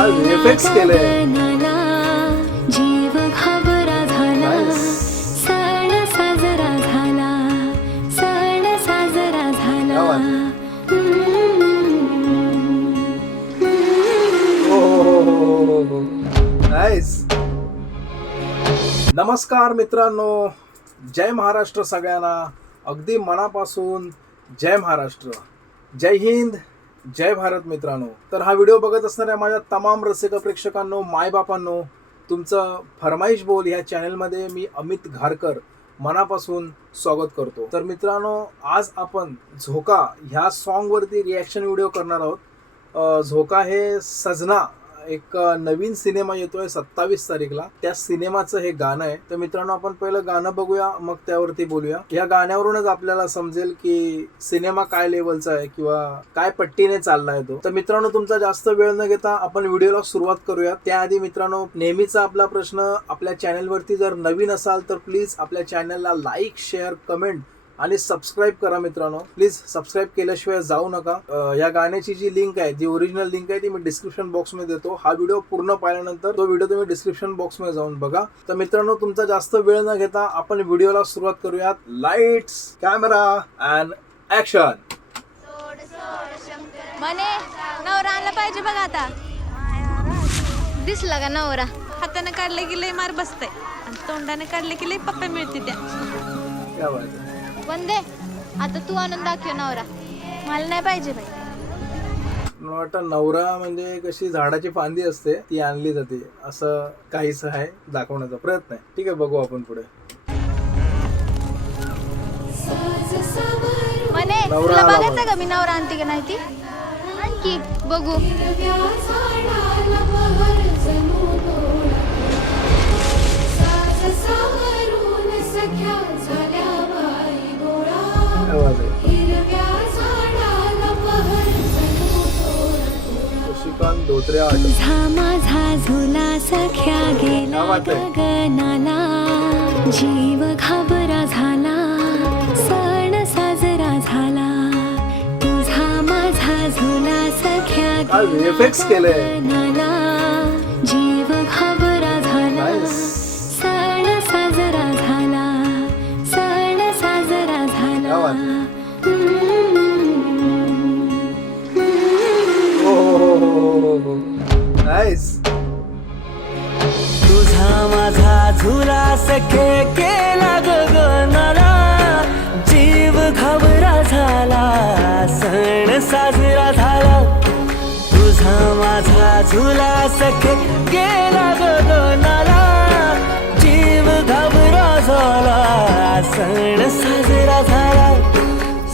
VFX केलंय. जीव घाबरा झाला, सण साजरा झाला, सण साजरा झाला. नाईस. नमस्कार मित्रांनो, जय महाराष्ट्र सगळ्यांना. अगदी मनापासून जय महाराष्ट्र, जय हिंद, जय भारत मित्रांनो. तर हा व्हिडिओ बघत असणाऱ्या माझ्या तमाम रसिक प्रेक्षकांनो, मायबापांनो, तुमचं फरमाईश बोल ह्या चॅनलमध्ये मी अमित घारकर मनापासून स्वागत करतो. तर मित्रांनो, आज आपण झोका ह्या सॉन्गवरती रिॲक्शन व्हिडिओ करणार आहोत. झोका हे सजना एक नवीन सिनेमा येतोय 27 तारीखला. त्या सिनेमाचं हे गाणं आहे. तर मित्रांनो, आपण पहिलं गाणं बघूया, मग त्यावरती बोलूया. या गाण्यावरूनच आपल्याला समजेल की सिनेमा काय लेवलचा आहे किंवा काय पट्टीने चाललाय तो. तर मित्रांनो, तुमचा जास्त वेळ न घेता आपण व्हिडिओला सुरुवात करूया. त्याआधी मित्रांनो, नेहमीचा आपला प्रश्न, आपल्या चॅनलवरती जर नवीन असाल तर प्लीज आपल्या चॅनलला लाईक, शेअर, कमेंट आणि सबस्क्राईब करा मित्रांनो. प्लीज सबस्क्राईब केल्याशिवाय जाऊ नका. या गाण्याची जी लिंक आहे, जी ओरिजिनल लिंक आहे, ती मी डिस्क्रिप्शन बॉक्समध्ये देतो. हा व्हिडिओ पूर्ण पाहिल्यानंतर तो व्हिडिओ तुम्ही डिस्क्रिप्शन बॉक्समध्ये जाऊन बघा. तर मित्रांनो, तुमचा जास्त वेळ न घेता आपण व्हिडिओला सुरुवात करूयात. Lights, camera and action. मने नवरा आणला पाहिजे बघ. आता दिसला का नवरा? हाताने काढले की लय मार बसते आणि तोंडाने काढले की लय पप्पे मिळते. त्या क्या बात आहे. वंदे, आता तू आणून दाखव नवरा. मला नाही पाहिजे बाई. मला वाटतं नवरा म्हणजे कशी झाडाची फांदी असते, ती आणली जाते, असं काहीच आहे दाखवण्याचा प्रयत्न आहे. ठीक आहे, बघू आपण पुढे. मने तुला बघायचं का मी नवरा आणते का नाही ती? आणखी बघू. शशिकांत धोत्रे आर्ट. माझा झुला सख्या गेला गगनाला, जीव घाबरा झाला, सण साजरा झाला. तुझा माझा झुला सख्या VFX केलंय. गगनाला, जीव घाबरा झाला, सण साजरा झाला, सण साजरा झाला. नाईस. तुझा माझा झुला सखे केला गगनाला, जीव घाबरा झाला, सण साजरा झाला. तुझा माझा झुला सखे केला गगनाला, जीव घाबरा झाला, सण साजरा झाला,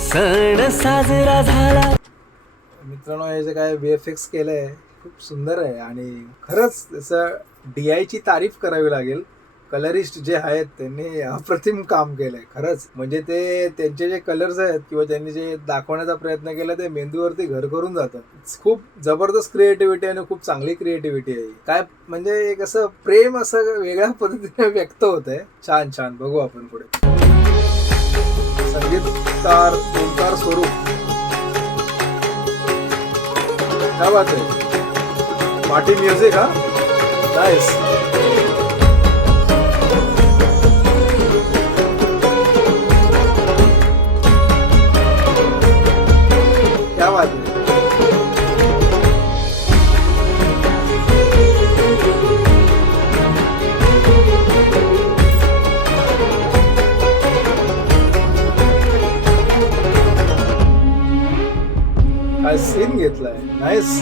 सण साजरा झाला. मित्रांनो, हे जे काय VFX केलंय खूप सुंदर आहे आणि खरंच त्याचं DI ची तारीफ करावी लागेल. कलरिस्ट जे आहेत त्यांनी अप्रतिम काम केलंय खरंच. म्हणजे ते त्यांचे जे कलर्स आहेत किंवा त्यांनी जे दाखवण्याचा प्रयत्न केला ते मेंदूवरती घर करून जातं. खूप जबरदस्त क्रिएटिव्हिटी आणि खूप चांगली क्रिएटिव्हिटी आहे. काय म्हणजे एक असं प्रेम असं वेगळ्या पद्धतीने व्यक्त होत आहे. छान छान. बघू आपण पुढे. संगीतकार ओंकार स्वरूप. क्या बात है. Party music. हा, नाईस. क्या बात है. काय सीन घेतलाय. नाईस.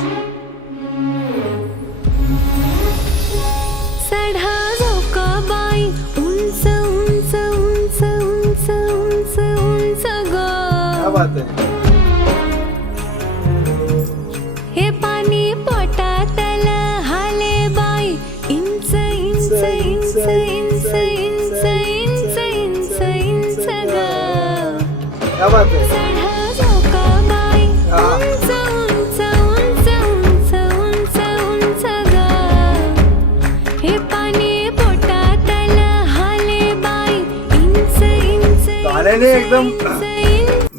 सढा झोका बाई, उंच उंच उंच उंच उंच उंच ग. क्या बात है. हे पाणी पोटातल हाले बाई, inch inch inch inch inch inch inch inch ग. क्या बात है. सढा झोका बाई, उंच उंच उंच उंच उंच उंच ग. हे पाणी पोटातल हाले बाई, इंच इंच गाण्याने एकदम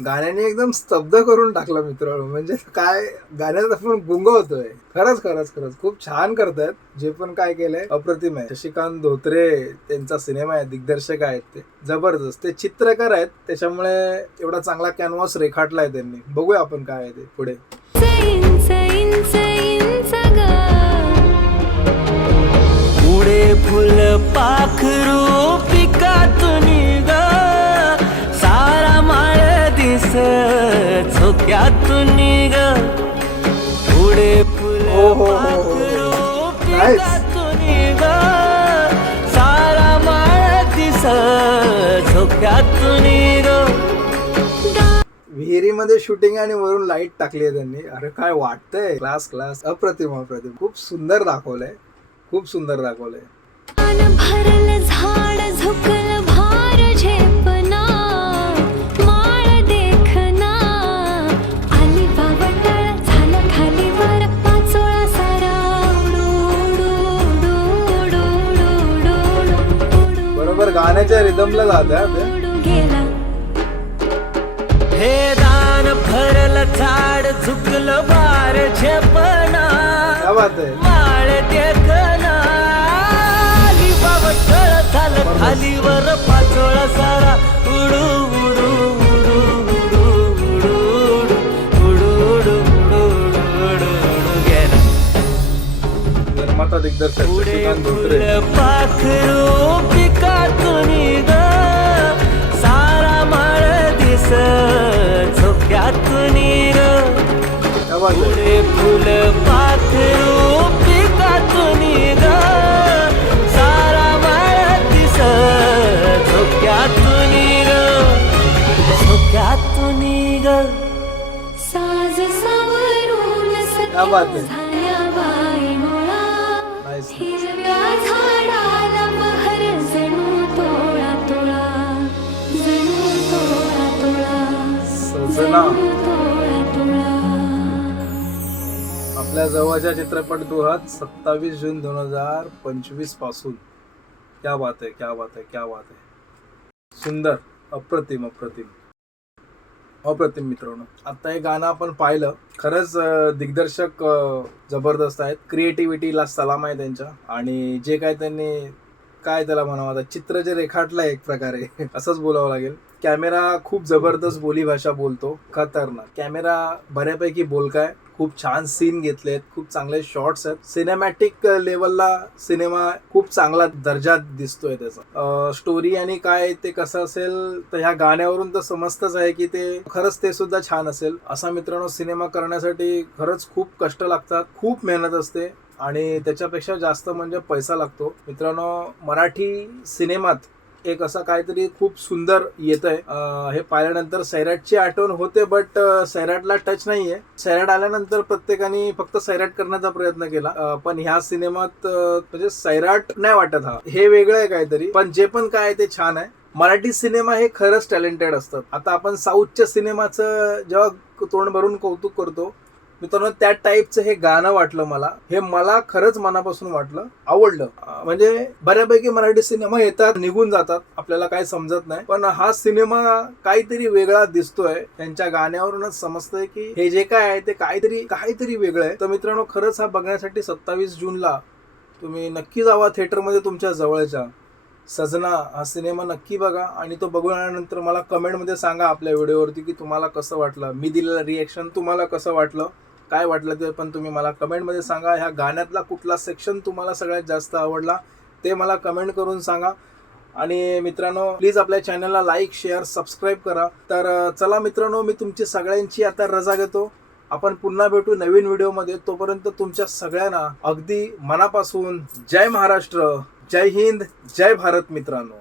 गाण्याने एकदम स्तब्ध करून टाकलं मित्रांनो. म्हणजे काय गाण्यात आपण गुंग होतोय. खरंच खरंच खरंच खूप छान करतायत जे पण काय केलंय, अप्रतिम आहे. शशिकांत धोत्रे त्यांचा सिनेमा आहे, दिग्दर्शक आहेत ते, जबरदस्त. ते चित्रकार आहेत, त्याच्यामुळे एवढा चांगला कॅनव्हास रेखाटलाय त्यांनी. बघूया आपण काय आहे ते पुढे. इंच इंच इंच ग पुढे फुल पाखरू पिकातून ग सारा माळ दिस झोक्यातून ग पुढे फुल हो, हो, हो, हो. पाखरू Nice. पिकातून ग सारा माळ दिस झोक्यातून ग विहिरीमध्ये शूटिंग आणि वरून लाईट टाकली आहे त्यांनी. अरे काय वाटतंय. क्लास क्लास, अप्रतिम अप्रतिम. खूप सुंदर दाखवलंय, खूप सुंदर दाखवलंय. कान भरल झाड झुकल भार झेपना माळ देखना आली बावटळ झालं खाली वर पाचोळा सारा बरोबर गाण्याच्या रिदमला जात गेला हे दान भरल झाड झुकलं बार झेपना क्या बात आहे. माळ देखना आली बावटळ झालं खालीवर पाचोळा सारा उडू उडू उडू उडू उडू उडू उडू उडू गेला निर्माता दिग्दर्शक पुढे शशिकांत धोत्रे. फुल पाखरू पिकातून ग सारा माळ दिस झोक्यातून ग क्या बात आहे. पुढे फुल पाखरू पिकातून ग सारा माळ दिस झोक्यातून ग झोक्यातून ग साज सावरून क्या बात आहे. झाल्या बाई मुळा Nice. हिरव्या झाडाला बहर जणू तोळा तोळा जणू तोळा तोळा सजना तोळा तोळा आपल्या जवळच्या चित्रपटगृहात 27 जून 2025 पासून. क्या बात आहे, क्या बात आहे, क्या बात आहे. सुंदर, अप्रतिम अप्रतिम अप्रतिम मित्रांनो. आता हे गाणं आपण पाहिलं. खरंच दिग्दर्शक जबरदस्त आहेत. क्रिएटिव्हिटीला सलाम आहे त्यांच्या. आणि जे काय त्यांनी काय त्याला म्हणावं आता, चित्र जे रेखाटलंय एक प्रकारे असंच बोलावं लागेल. कॅमेरा खूप जबरदस्त बोलीभाषा बोलतो. खतरनाक कॅमेरा, बऱ्यापैकी बोलकाय. खूप छान सीन घेतलेत, खूप चांगले शॉट्स आहेत. सिनेमॅटिक लेवलला सिनेमा खूप चांगला दर्जा दिसतोय त्याचा. स्टोरी आणि काय ते कसं असेल तर ह्या गाण्यावरून तर समजतच आहे की ते खरंच ते सुद्धा छान असेल. असा मित्रांनो सिनेमा करण्यासाठी खरंच खूप कष्ट लागतात, खूप मेहनत असते आणि त्याच्यापेक्षा जास्त म्हणजे पैसा लागतो. मित्रांनो मराठी सिनेमात एक असं काहीतरी खूप सुंदर येतंय. हे पाहिल्यानंतर सैराटची आठवण होते, बट सैराटला टच नाहीये. सैराट आल्यानंतर प्रत्येकाने फक्त सैराट करण्याचा प्रयत्न केला, पण ह्या सिनेमात म्हणजे सैराट नाही वाटत. हा हे वेगळं आहे काहीतरी, पण जे पण काय ते छान आहे. मराठी सिनेमा हे खरंच टॅलेंटेड असतात. आता आपण साऊथच्या सिनेमाचं जेव्हा तोंड भरून कौतुक करतो मित्रांनो, त्या टाईपचं हे गाणं वाटलं मला. हे मला खरंच मनापासून वाटलं, आवडलं. म्हणजे बऱ्यापैकी मराठी सिनेमा येतात निघून जातात, आपल्याला काही समजत नाही, पण हा सिनेमा काहीतरी वेगळा दिसतोय. त्यांच्या गाण्यावरूनच समजतंय की हे जे काय आहे ते काहीतरी वेगळं आहे. तर मित्रांनो खरंच हा बघण्यासाठी 27 जूनला तुम्ही नक्की जावा थिएटरमध्ये तुमच्या जवळच्या. सजना हा सिनेमा नक्की बघा आणि तो बघून आल्यानंतर मला कमेंटमध्ये सांगा आपल्या व्हिडिओवरती की तुम्हाला कसं वाटलं. मी दिलेलं रिएक्शन तुम्हाला कसं वाटलं, काय वाटलं ते पण तुम्ही मला कमेंटमध्ये सांगा. ह्या गाण्यातला कुठला सेक्शन तुम्हाला सगळ्यात जास्त आवडला ते मला कमेंट करून सांगा. आणि मित्रांनो प्लीज आपल्या चॅनलला लाईक, शेअर, सबस्क्राईब करा. तर चला मित्रांनो, मी तुमची सगळ्यांची आता रजा घेतो. आपण पुन्हा भेटू नवीन व्हिडिओमध्ये. तोपर्यंत तुमच्या सगळ्यांना अगदी मनापासून जय महाराष्ट्र, जय हिंद, जय भारत मित्रांनो.